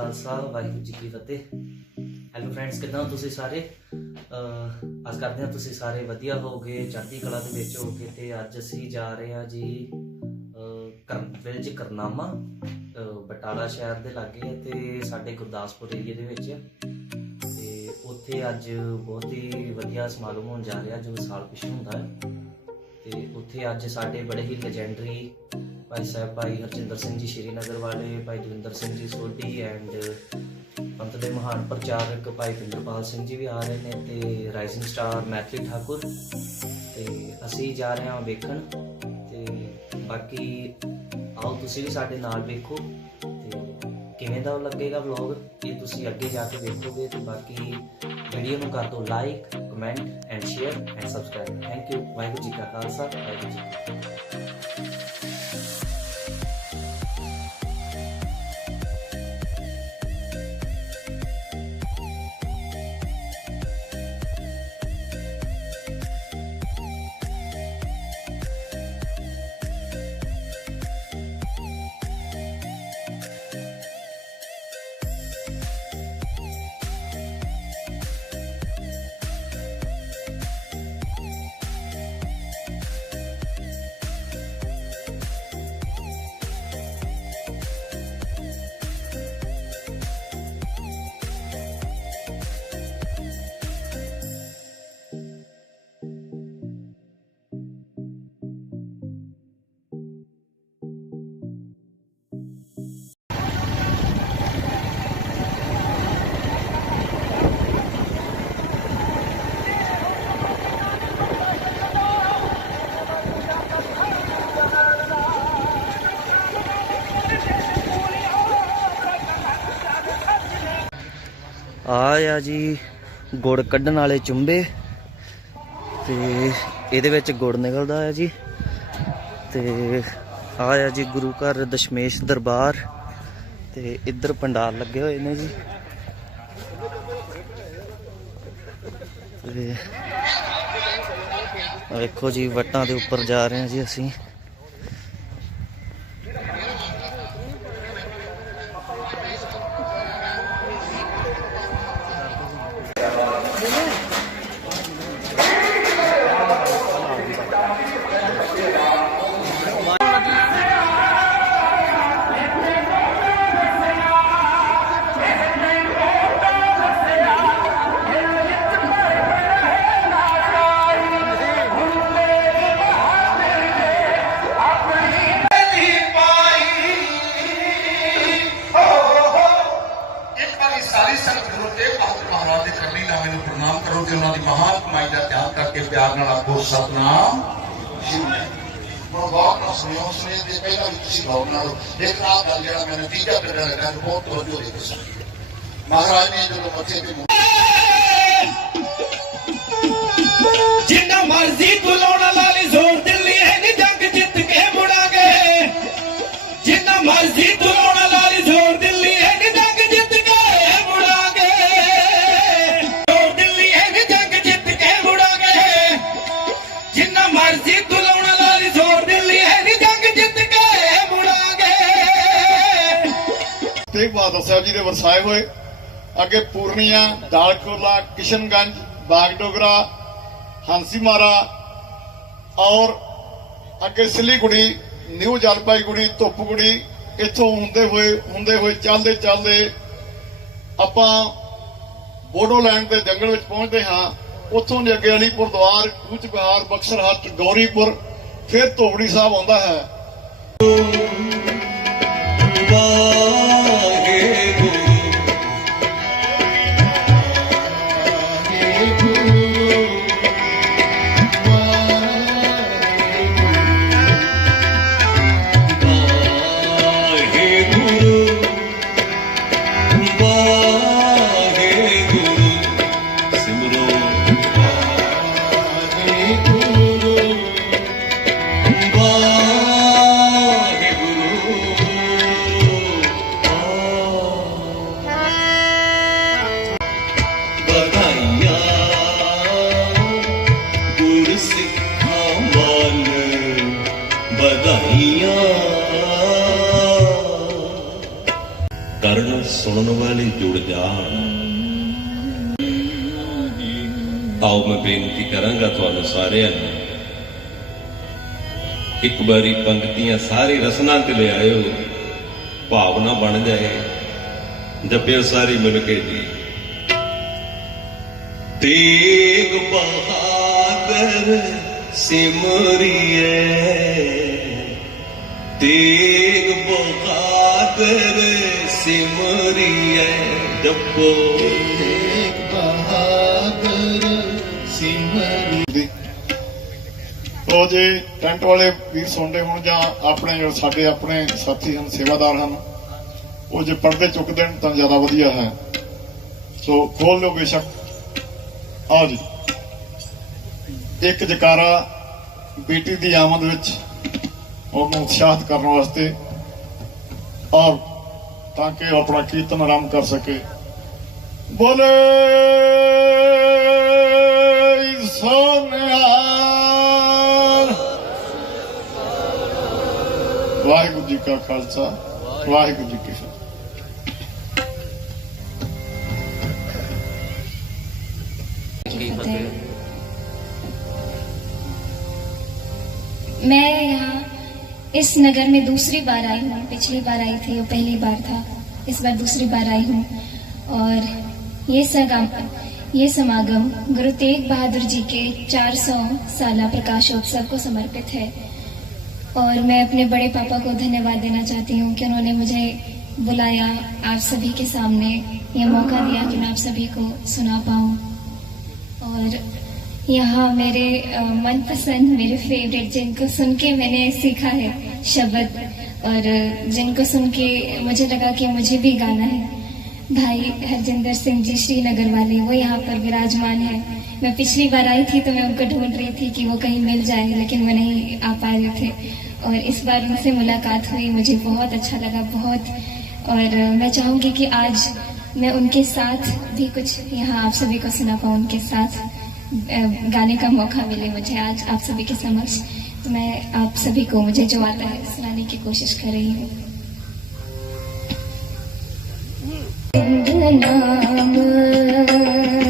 ਖਾਲਸਾ, ਵਾਹਿਗੁਰੂ ਜੀ ਕੀ ਫਤਿਹ। Hello friends ਕਿਦਾਂ ਤੁਸੀਂ ਸਾਰੇ? ਅੱਜ ਕਰਦੇ ਹਾਂ ਤੁਸੀਂ ਸਾਰੇ ਵਧੀਆ ਹੋਗੇ ਚੜ੍ਹਦੀ ਕਲਾ ਦੇ ਵਿੱਚ ਹੋਗੇ ਤੇ ਅੱਜ ਅਸੀਂ ਜਾ ਰਹੇ ਹਾਂ ਜੀ, ਅਹ ਵਿਲਜ ਕਰਨਾਮਾ ਬਟਾਲਾ ਸ਼ਹਿਰ ਦੇ ਲਾਗੇ ਹੈ ਤੇ ਸਾਡੇ ਗੁਰਦਾਸਪੁਰ ਏਰੀਆ ਦੇ ਵਿੱਚ। ਹੈ। ਤੇ ਉੱਥੇ ਅੱਜ ਬਹੁਤ ਹੀ ਵਧੀਆ ਸਮਾਗਮ ਹੋਣ ਜਾ ਰਿਹਾ, ਜੋ ਸਾਲ ਪਿਛੇ ਹੁੰਦਾ ਹੈ। ਤੇ ਉੱਥੇ ਅੱਜ ਸਾਡੇ ਬੜੇ ਹੀ ਲੈਜੈਂਡਰੀ ਭਾਈ ਸਾਹਿਬ, ਭਾਈ ਹਰਜਿੰਦਰ ਸਿੰਘ ਜੀ ਸ਼੍ਰੀਨਗਰ ਵਾਲੇ, ਭਾਈ ਦਵਿੰਦਰ ਸਿੰਘ ਜੀ ਸੋਢੀ ਐਂਡ ਪੰਥ ਦੇ ਮਹਾਨ ਪ੍ਰਚਾਰਕ ਭਾਈ ਪਿੰਦਰਪਾਲ ਸਿੰਘ ਜੀ ਵੀ ਆ ਰਹੇ ਨੇ ਤੇ ਰਾਈਜ਼ਿੰਗ ਸਟਾਰ ਮੈਥਲੀ ਠਾਕੁਰ। ਤੇ ਅਸੀਂ ਜਾ ਰਹੇ ਹਾਂ ਵੇਖਣ ਤੇ ਬਾਕੀ ਆਓ ਤੁਸੀਂ ਵੀ ਸਾਡੇ ਨਾਲ ਵੇਖੋ ਤੇ ਕਿਵੇਂ ਦਾ ਲੱਗੇਗਾ ਵਲੌਗ ਇਹ ਤੁਸੀਂ ਅੱਗੇ ਜਾ ਕੇ ਵੇਖੋਗੇ ਤੇ ਬਾਕੀ ਵੀਡੀਓ ਨੂੰ ਕਰ ਦਿਓ like comment and share and subscribe. Thank you. Vaheguru Ji Ka Khalsa, Vaheguru Ji ਆ ਆ ਜੀ ਗੁੜ ਕੱਢਣ ਵਾਲੇ ਚੁੰਬੇ। ਤੇ ਇਹਦੇ ਵਿੱਚ ਗੁੜ ਨਿਕਲਦਾ ਆ ਜੀ। ਤੇ ਆ ਆ ਜੀ ਗੁਰੂ ਘਰ ਦਸ਼ਮੇਸ਼ ਦਰਬਾਰ। ਤੇ ਇੱਧਰ ਪੰਡਾਲ ਲੱਗੇ ਹੋਏ ਨੇ ਜੀ। ਤੇ ਵੇਖੋ ਜੀ, ਵਟਾਂ ਦੇ ਉੱਪਰ ਜਾ ਰਹੇ ਹਾਂ ਜੀ ਅਸੀਂ। ਨੇ ਜਦੋਂ ਮੱਥੇ ਤੇ ਜਿੰਨਾ ਮਰਜ਼ੀ ਤੂੰ ਲਾਉਣਾ ਲਾਲੀ ਜ਼ੋਰ ਦਿੱਲੀ ਹੈ ਨੀ ਜੰਗ ਜਿੱਤ ਕੇ ਮੁੜਾਂਗੇ। ਜਿੰਨਾ ਮਰਜ਼ੀ ਤੂੰ ਲਾਉਣਾ ਲਾਲੀ ਜ਼ੋਰ ਦਿੱਲੀ ਹੈ ਨੀ ਜੰਗ ਜਿੱਤ ਕੇ ਮੁੜਾਂਗੇ। ਜ਼ੋਰ ਦਿੱਲੀ ਹੈ ਨੀ ਜੰਗ ਜਿੱਤ ਕੇ ਮੁੜਾਂਗੇ। ਜਿੰਨਾ ਮਰਜ਼ੀ ਤੂੰ ਲਾਉਣਾ ਲਾਲੀ ਜ਼ੋਰ ਦਿੱਲੀ ਹੈ ਨੀ ਜੰਗ ਜਿੱਤ ਕੇ ਮੁੜਾਂਗੇ। ਤੇਗ ਬਹਾਦਰ ਸਾਹਿਬ ਜੀ ਦੇ ਵਰਸਾਏ ਹੋਏ। ਅੱਗੇ ਪੂਰਨੀਆ ਦਾਲਕੋਲਾ ਕਿਸ਼ਨਗੰਜ, ਬਾਗਡੋਗਰਾ, ਹੰਸੀਮਾਰਾ ਔਰ ਅੱਗੇ ਸਿਲੀਗੁੜੀ, ਨਿਊ ਜਲਪਾਈਗੁੜੀ ਧੁੱਪਗੁੜੀ ਇੱਥੋਂ ਹੁੰਦੇ ਹੋਏ ਹੁੰਦੇ ਹੋਏ ਚੱਲਦੇ ਚੱਲਦੇ ਆਪਾਂ ਬੋਡੋਲੈਂਡ ਦੇ ਜੰਗਲ ਵਿੱਚ ਪਹੁੰਚਦੇ ਹਾਂ। ਉੱਥੋਂ ਦੇ ਅੱਗੇ ਅਲੀਪੁਰ ਦੁਆਰ ਕੂਚ ਬਿਹਾਰ, ਬਕਸਰਹੱਟ, ਗੌਰੀਪੁਰ, ਫਿਰ ਧੋਬੜੀ ਸਾਹਿਬ ਆਉਂਦਾ ਹੈ। ਆਓ ਮੈਂ ਬੇਨਤੀ ਕਰਾਂਗਾ ਤੁਹਾਨੂੰ ਸਾਰਿਆਂ ਨੂੰ। ਇੱਕ ਵਾਰੀ ਪੰਕਤੀਆਂ ਸਾਰੀ ਰਸਨਾ ਤੇ ਲਿਆਇਓ ਭਾਵਨਾ ਬਣ ਜਾਏ। ਜਪਿਓ ਸਾਰੀ ਮਿਲ ਕੇ ਜੀ ਤੇਗ ਬਹਾਦਰ ਸਿਮਰਿਏ। ਤੇਗ ਬਹਾਦਰ ਸਿਮਰਿਏ। ਜਪੋ ਉਹ ਜੇ ਟੈਂਟ ਵਾਲੇ ਵੀਰ ਸੁਣਦੇ ਹੋਣ ਜਾਂ ਆਪਣੇ ਸਾਡੇ ਆਪਣੇ ਸਾਥੀ ਹਨ, ਸੇਵਾਦਾਰ ਹਨ, ਉਹ ਜੇ ਪਰਦੇ ਚੁੱਕ ਦੇਣ ਤਾਂ ਜ਼ਿਆਦਾ ਵਧੀਆ ਹੈ। ਸੋ ਖੋਲ ਲਓ ਬੇਸ਼ੱਕ। ਆਓ ਜੀ। ਇੱਕ ਜਕਾਰਾ ਬੇਟੀ ਦੀ ਆਮਦ ਵਿੱਚ ਉਹਨੂੰ ਉਤਸ਼ਾਹਿਤ ਕਰਨ ਵਾਸਤੇ ਔਰ ਤਾਂ ਕਿ ਉਹ ਆਪਣਾ ਕੀਰਤਨ ਆਰਾਮ ਕਰ ਸਕੇ। ਬੋਲੇ ਸੋਨਿਆਰ ਵਾਹਿਗੁਰੂ ਜੀ ਕਾ ਖਾਲਸਾ ਵਾਹਿਗੁਰੂ ਜੀ ਕੀ ਫਤਿਹ ਕੀ ਫਤਿਹ मैं यहाँ इस नगर में दूसरी बार आई हूँ पिछली बार आई थी वो पहली बार था इस बार दूसरी बार आई हूँ और ये सगम ये समागम गुरु तेग बहादुर जी के 400 साला प्रकाशोत्सव को समर्पित है और मैं अपने बड़े पापा को धन्यवाद देना चाहती हूँ कि उन्होंने मुझे बुलाया आप सभी के सामने। ये मौका दिया कि मैं आप सभी को सुना पाऊँ। और यहाँ मेरे मनपसंद, मेरे फेवरेट जिनको सुन के मैंने सीखा है शब्द, और जिनको सुन के मुझे लगा कि मुझे भी गाना है। भाई हरजिंदर सिंह जी श्रीनगर वाले, वो यहाँ पर विराजमान है। मैं पिछली बार आई थी तो मैं उनको ढूंढ रही थी कि वो कहीं मिल जाए लेकिन वो नहीं आ पा रहे थे और इस बार उनसे मुलाकात हुई मुझे बहुत अच्छा लगा बहुत। और मैं चाहूँगी कि आज मैं उनके साथ भी कुछ यहाँ आप सभी को सुना पाऊँ उनके साथ गाने का मौका मिले मुझे आज आप सभी के समक्ष। तो मैं आप सभी को मुझे जो आता है सुनाने की कोशिश कर रही हूँ। नाम।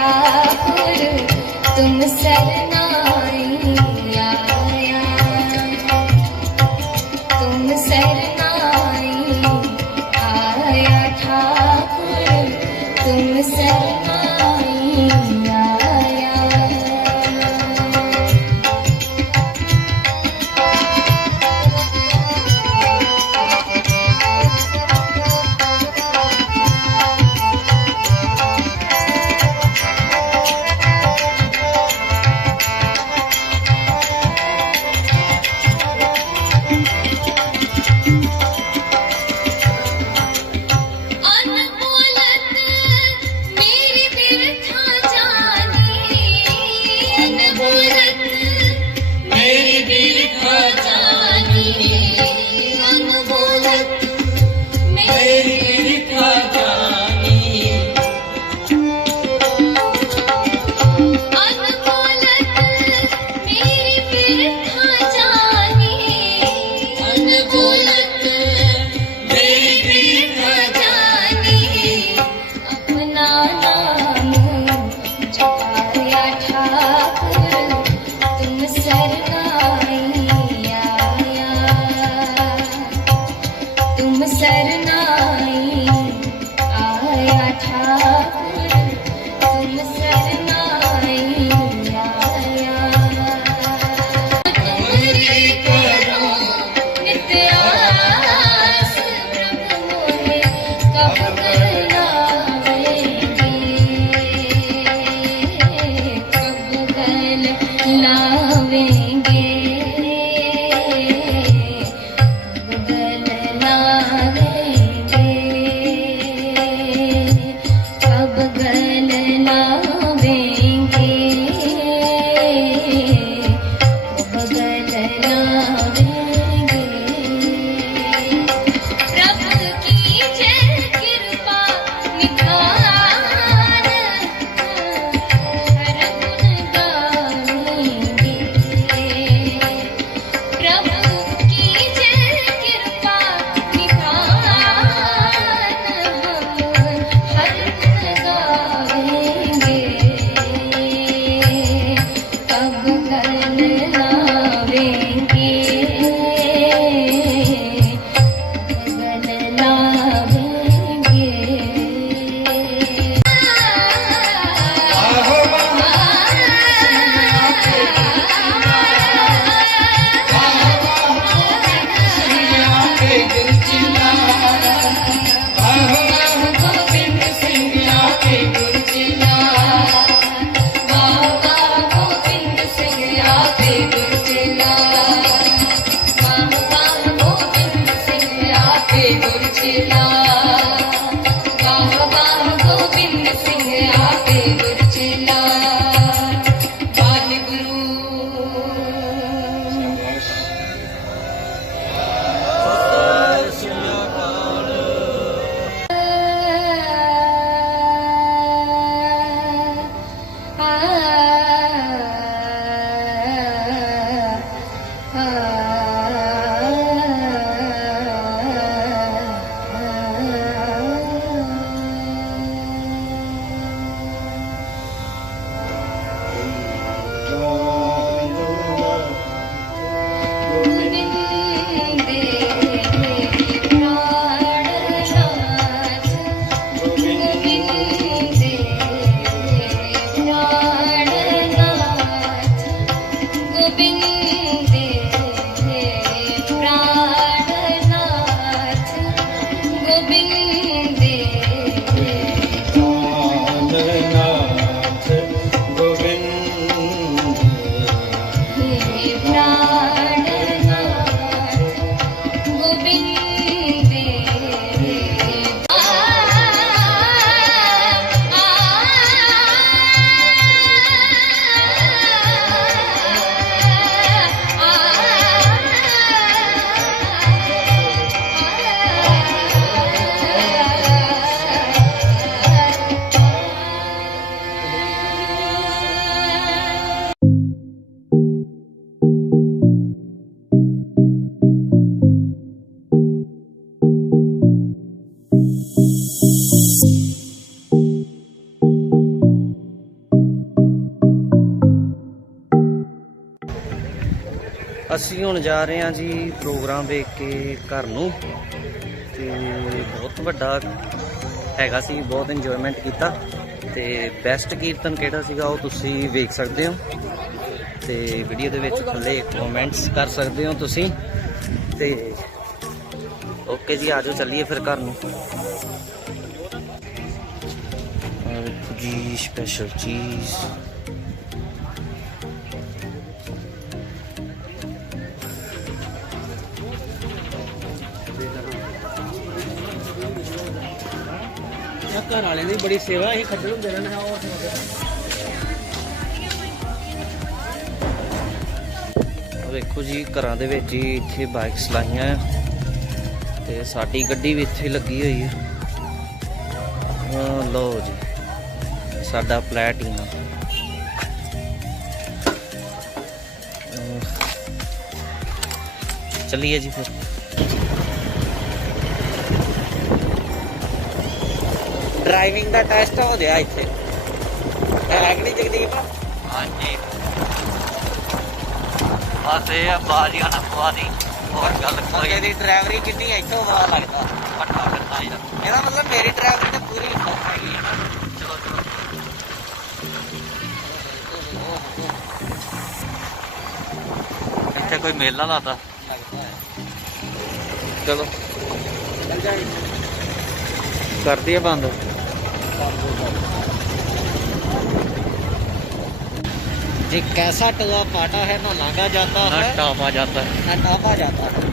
पाया ठाकुर तुम सरनाई ਹੁਣ ਜਾ ਰਹੇ ਹਾਂ ਜੀ ਪ੍ਰੋਗਰਾਮ ਵੇਖ ਕੇ ਘਰ ਨੂੰ ਤੇ ਬਹੁਤ ਵੱਡਾ ਹੈਗਾ ਸੀ, ਬਹੁਤ ਇੰਜੋਇਮੈਂਟ ਕੀਤਾ ਤੇ ਬੈਸਟ ਕੀਰਤਨ ਕਿਹੜਾ ਸੀਗਾ ਉਹ ਤੁਸੀਂ ਵੇਖ ਸਕਦੇ ਹੋ ਤੇ ਵੀਡੀਓ ਦੇ ਵਿੱਚ ਥੱਲੇ ਕਮੈਂਟਸ ਕਰ ਸਕਦੇ ਹੋ ਤੁਸੀਂ ਤੇ ਓਕੇ ਜੀ ਆਜੋ ਚੱਲੀਏ ਫਿਰ ਘਰ ਨੂੰ। ਜੀ ਸਪੈਸ਼ਲ ਚੀਜ਼। ਘਰ ਵਾਲਿਆਂ ਦੀ ਬੜੀ ਸੇਵਾ ਹੀ ਖੱਜਲ ਹੁੰਦੇ ਰਹਿੰਦੇ ਹਾਂ ਵੇਖੋ ਜੀ, ਘਰਾਂ ਦੇ ਵਿੱਚ ਹੀ ਇੱਥੇ ਬਾਈਕਸ ਲਾਈਆਂ ਆ ਤੇ ਸਾਡੀ ਗੱਡੀ ਵੀ ਇੱਥੇ ਲੱਗੀ ਹੋਈ ਹੈ ਲਓ ਜੀ, ਸਾਡਾ ਪਲੈਟੀਨਾ ਅਹ ਚੱਲੀਏ ਜੀ ਫਿਰ। ਡਰਾਈਵਿੰਗ ਦਾ ਟੈਸਟ ਹੋ ਗਿਆ ਇੱਥੇ। ਨਹੀਂ ਜਗਦੀਪ? ਹਾਂਜੀ। ਆਸੇ ਆ ਬਾਜੀਆਂ ਨਾ ਪਵਾ ਦੀ ਹੋਰ ਗੱਲ ਕੋਈ ਦੀ ਡਰਾਈਵਰੀ ਕਿੰਨੀ ਇੱਥੋਂ ਪਤਾ ਲੱਗਦਾ। ਪੱਠਾ ਡਰਾਈਵਰ ਤੇ ਪੂਰੀ ਸੌਖ ਹੈਗੀ ਹੈ ਚਲੋ ਚਲੋ। ਇੱਥੇ ਕੋਈ ਮੇਲਾ ਲਾਤਾ। ਚਲੋ। ਚੱਲ ਕਰਦੀ ਹੈ ਬੰਦ। जी कैसा टुआ पाटा है ना लांगा जाता है टापा जाता है ना टापा जाता है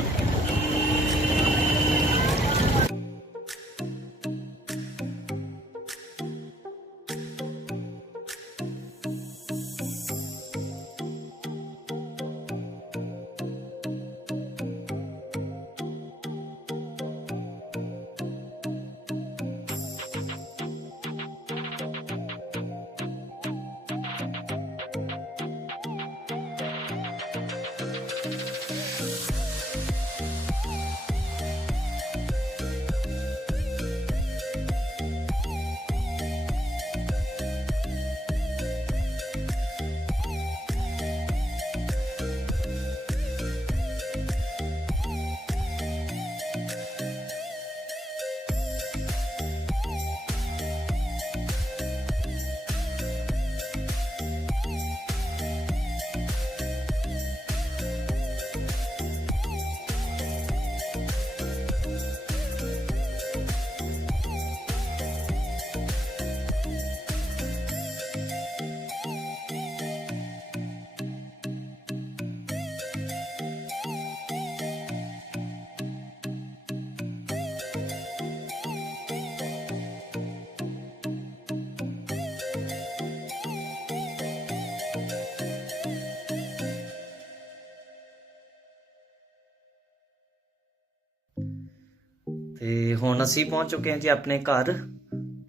ਤੇ ਹੁਣ ਅਸੀਂ ਪਹੁੰਚ ਚੁੱਕੇ ਹਾਂ ਜੀ ਆਪਣੇ ਘਰ।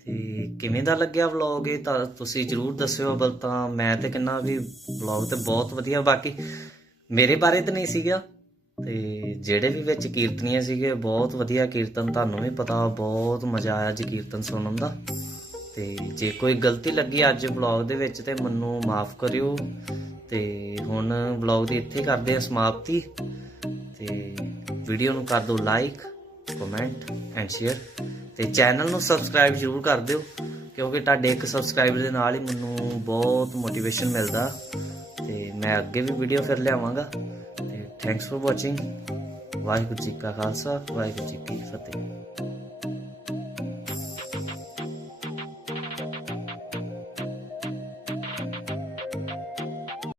ਤੇ ਕਿਵੇਂ ਦਾ ਲੱਗਿਆ ਵਲੌਗ ਇਹ? ਤਾਂ ਤੁਸੀਂ ਜਰੂਰ ਦੱਸਿਓ ਬਲ ਤਾਂ ਮੈਂ ਤੇ ਕਿੰਨਾ ਵੀ ਵਲੌਗ ਤੇ ਬਹੁਤ ਵਧੀਆ। ਬਾਕੀ ਮੇਰੇ ਬਾਰੇ ਤਾਂ ਨਹੀਂ ਸੀਗਾ। ਤੇ ਜਿਹੜੇ ਵੀ ਵਿੱਚ ਕੀਰਤਨੀਆਂ ਸੀਗੇ, ਬਹੁਤ ਵਧੀਆ ਕੀਰਤਨ ਤੁਹਾਨੂੰ ਵੀ ਪਤਾ, ਬਹੁਤ ਮਜ਼ਾ ਆਇਆ ਜੀ ਕੀਰਤਨ ਸੁਣਨ ਦਾ। ਤੇ ਜੇ ਕੋਈ ਗਲਤੀ ਲੱਗੀ ਅੱਜ ਵਲੌਗ ਦੇ ਵਿੱਚ ਤੇ ਮੈਨੂੰ ਮਾਫ ਕਰਿਓ। ਤੇ ਹੁਣ ਵਲੌਗ ਦੀ ਇੱਥੇ ਕਰਦੇ ਹਾਂ ਸਮਾਪਤੀ। ਤੇ ਵੀਡੀਓ ਨੂੰ ਕਰ ਦਿਓ ਲਾਈਕ ਕਮੈਂਟ ਐਂਡ ਸ਼ੇਅਰ ਤੇ ਚੈਨਲ ਨੂੰ ਸਬਸਕ੍ਰਾਈਬ ਜ਼ਰੂਰ ਕਰ ਦਿਓ, ਕਿਉਂਕਿ ਤੁਹਾਡੇ ਇੱਕ ਸਬਸਕ੍ਰਾਈਬਰ ਦੇ ਨਾਲ ਹੀ ਮੈਨੂੰ ਬਹੁਤ ਮੋਟੀਵੇਸ਼ਨ ਮਿਲਦਾ। ਤੇ ਮੈਂ ਅੱਗੇ ਵੀ ਵੀਡੀਓ ਫਿਰ ਲਿਆਵਾਂਗਾ। ਤੇ thanks for watching Waheguru ji ਕਾ ਖਾਲਸਾ, ਵਾਹਿਗੁਰੂ ਜੀ ਕੀ ਫਤਿਹ।